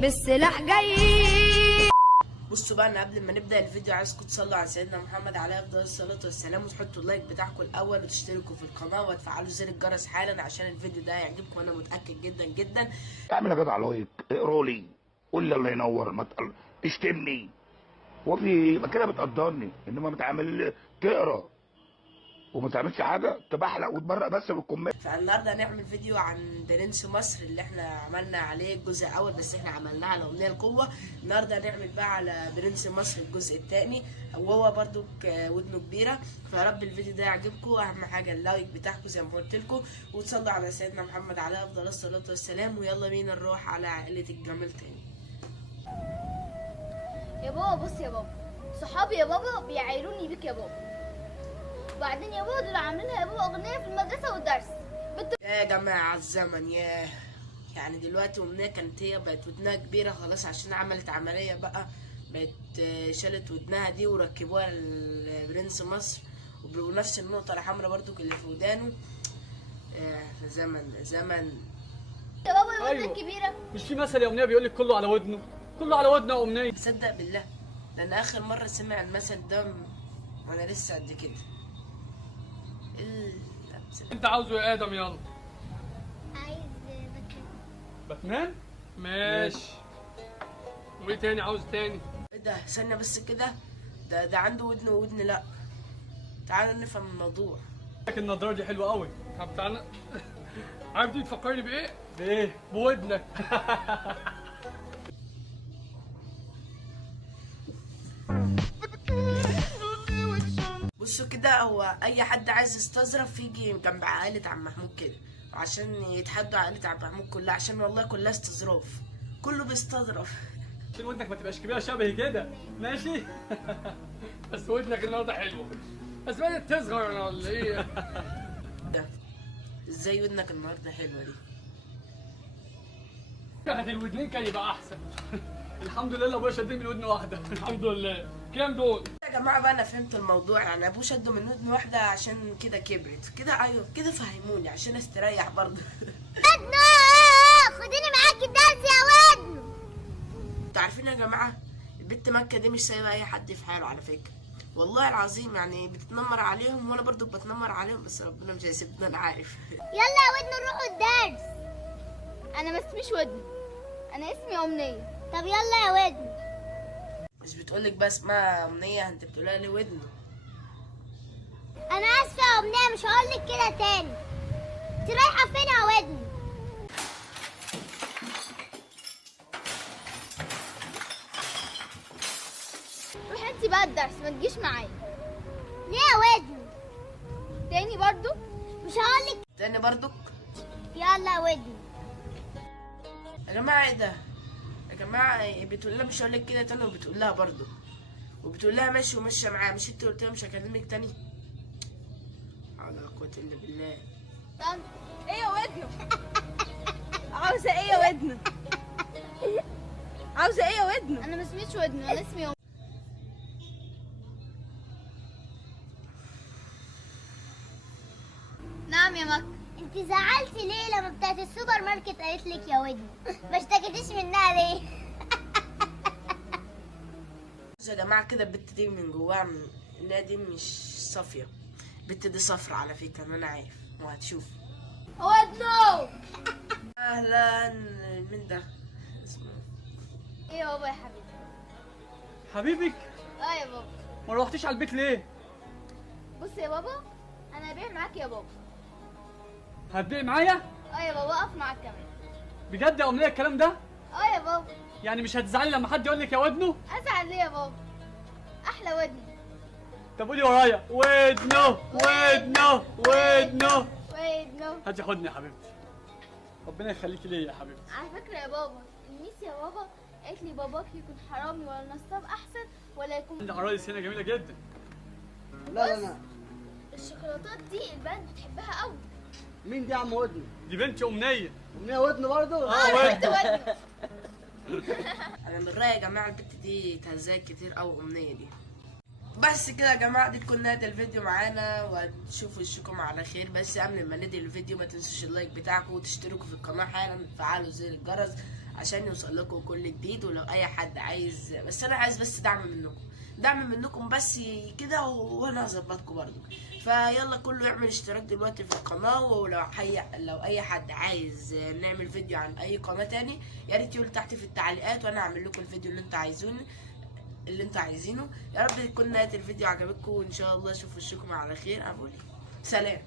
بالسلاح جاي. بصوا بقى، انا قبل ما نبدا الفيديو عايزكم تصلوا على سيدنا محمد عليه افضل الصلاه والسلام، وتحطوا اللايك بتاعكم الاول، وتشتركوا في القناه وتفعلوا زر الجرس حالا عشان الفيديو ده يعجبكم، وانا متاكد جدا جدا. اعمل يا جدع لايك، اقرا لي، قول لي الله ينور، ما تشتمني وفي يبقى كده بتقدرني، انما بتعمل تقرا وما تعملش حاجه تبحلق وتبرق بس بالكومنت. فالنهارده هنعمل فيديو عن برنس مصر اللي احنا عملنا عليه الجزء الاول، بس احنا عملناه على امنيه القوه. النهارده هنعمل بقى على برنس مصر الجزء الثاني، وهو برضو ودنه كبيره. فيا رب الفيديو ده يعجبكم. اهم حاجه اللايك بتاعكم زي ما قلت لكم، وتصلوا على سيدنا محمد عليه افضل الصلاه والسلام. ويلا بينا نروح على عائله الجمال تاني. يا بابا بص يا بابا، صحابي يا بابا بيعايروني بيك يا بابا. وبعدين يا بابا دول عاملينها يا بابا اغنيه في المدرسه والدرس. يا جماعه الزمن ياه، يعني دلوقتي امنيه كانت هي بقت ودنها كبيره خلاص عشان عملت عمليه بقى، بقت شالت ودنها دي وركبوها لبرنس مصر، ونفس النقطه الحمراء برضو اللي في ودانه. زمن يا بابا الودن أيوة. الكبيره. مش في مثل يا امنيه بيقول لك كله على ودنه، كله على ودنه يا امنيه. صدق بالله، لان اخر مره سمع المثل ده وانا لسه قد كده. انت عاوزه يا ادم؟ يلا. عايز باتمان. ماشي. وايه تاني عاوز تاني؟ ايه ده؟ ثانيه بس كده، ده عنده ودن وودن. لا تعالوا نفهم الموضوع. لكن النضاره دي حلوه قوي. طب تعالى. عارف دي تفكرني بايه؟ بايه؟ بودنك. بصوا كده، هو اي حد عايز يستظرف يجي جنب عائله عم محمود كده، عشان يتحدوا عائله عم محمود كلها، عشان والله كلها استظراف، كله بيستظرف. عشان ودنك ما تبقاش كبيره شبهي كده، ماشي؟ بس ودنك النهارده حلوه، بس بدات تصغر ولا ايه؟ ده ازاي ودنك النهارده حلوه دي؟ كانت الودنين كان يبقى احسن. الحمد لله ابويا شدني من ودن واحده. الحمد لله. كام دول؟ يا جماعه بقى انا فهمت الموضوع، يعني ابوه شده من ودن واحده عشان كده كبرت كده. ايوه كده فهموني عشان استريح برضه. ودنو خديني معاكي الدرس يا ودنو. انتوا عارفين يا جماعه، البت مكه دي مش سايبه اي حد في حاله على فكره، والله العظيم. يعني بتتنمر عليهم وانا برضو بتنمر عليهم، بس ربنا مش هيسيبنا، انا عارف. يلا يا ودنو نروحوا الدرس. انا ما اسميش ودنو، انا اسمي امنيه. طب يلا يا ودنو. مش بتقولك بقى اسمها امنيه، انت بتقولها لي ودنه. انا اسفه يا امنيه، مش هقولك كده تاني. انت رايحه فين يا ودنو؟ روحي انت بقى الدرس، ما تجيش معايا. ليه يا ودنو؟ تاني برضو؟ مش هقولك تاني برضك. يلا يا ودنو. يا جماعه ايه ده؟ يا جماعه بتقول لها مش هقولك كده تاني، وبتقول لها برضو، وبتقول لها ماشي وماشيه معايا. مش انت قلت لها مش هكلمك تاني؟ حول ولا قوه الا بالله. طن ايه يا ودنه؟ عاوزه ايه يا ودنه؟ عاوزه ايه يا ودنه؟ انا ما اسميش ودنو، انا اسمي أم. نعم يا مكة. انت زعلتي ليه لما بتاعت السوبر ماركت قالت لك يا ودنو؟ ما اشتكيتيش منها ليه؟ بصوا يا جماعه كده، البت دي من جواها انها دي مش صافيه. البت دي صفرة على فكره، انا عارف وهتشوف. ودنو. اهلا. مين ده؟ اسمه ايه يا بابا يا حبيبي؟ حبيبك؟ اه يا بابا. ما روحتيش على البيت ليه؟ بص يا بابا، انا هبيع معاك يا بابا. هتبيع معايا؟ اه يا بابا، اقف معاك كمان. بجد يا امنيه الكلام ده؟ اه يا بابا. يعني مش هتزعلي لما حد يقول لك يا ودنه؟ ازعل ليه يا بابا؟ احلى ودنو. طب قولي ورايا، ودنه ودنه ودنه. ودنو. هاتي حضني يا حبيبتي. ربنا يخليكي ليا يا حبيبتي. على فكرة يا بابا، الميس يا بابا قالت لي باباك يكون حرامي ولا نصاب احسن، ولا يكون عندي عرايس هنا جميله جدا. لا الشوكولاتات دي البنات بتحبها قوي. مين دي يا عم ودني؟ دي بنتي امنيه. أمنية ودن برضه؟ ودنه. انا من رايي يا جماعه البت دي تهزاك كتير قوي امنيه دي. بس كده يا جماعه، دي تكون نهايه الفيديو معانا، وهتشوفوا وشكم على خير. بس قبل ما ندي الفيديو ما تنسوش اللايك بتاعكم وتشتركوا في القناه حالا وتفعلوا زر الجرس عشان يوصل لكم كل جديد. ولو اي حد عايز، بس انا عايز بس دعم منكم بس كده، وانا هظبطكم برضو. فيلا كله يعمل اشتراك دلوقتي في القناه. ولو لو اي حد عايز نعمل فيديو عن اي قناه تاني، يا ريت يقول تحت في التعليقات وانا هعمل لكم الفيديو اللي انتوا عايزينه. يا رب تكون نهايه الفيديو عجبتكم، وان شاء الله اشوف وشكم على خير. سلام.